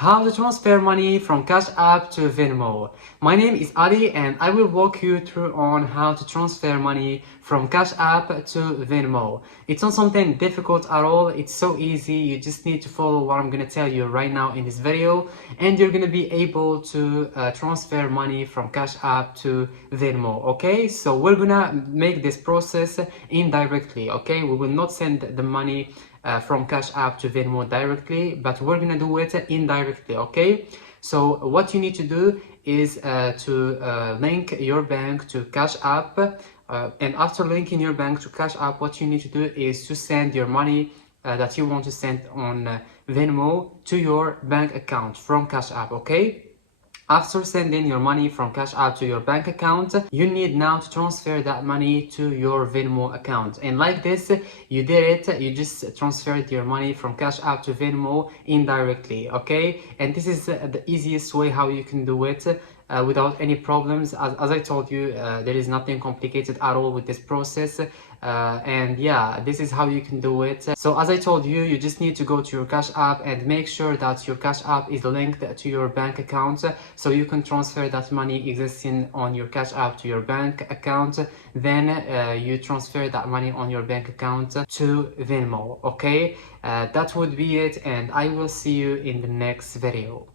How to transfer money from Cash App to Venmo. My name is Ali and I will walk you through on how to transfer money from Cash App to Venmo. It's not something difficult at all, it's so easy. You just need to follow what I'm gonna tell you right now in this video and you're gonna be able to transfer money from Cash App to Venmo, okay? So we're gonna make this process indirectly, okay? We will not send the money from Cash App to Venmo directly, but we're gonna do it indirectly, okay? So what you need to do is to link your bank to Cash App, and after linking your bank to Cash App, what you need to do is to send your money that you want to send on Venmo to your bank account from Cash App, okay? After sending your money from Cash App to your bank account, you need now to transfer that money to your Venmo account. And like this, you did it, you just transferred your money from Cash App to Venmo indirectly, okay? And this is the easiest way how you can do it without any problems. As I told you, there is nothing complicated at all with this process. And yeah, this is how you can do it. So as I told you, you just need to go to your Cash App and make sure that your Cash App is linked to your bank account so you can transfer that money existing on your Cash App to your bank account. Then you transfer that money on your bank account to Venmo, okay? That would be it, and I will see you in the next video.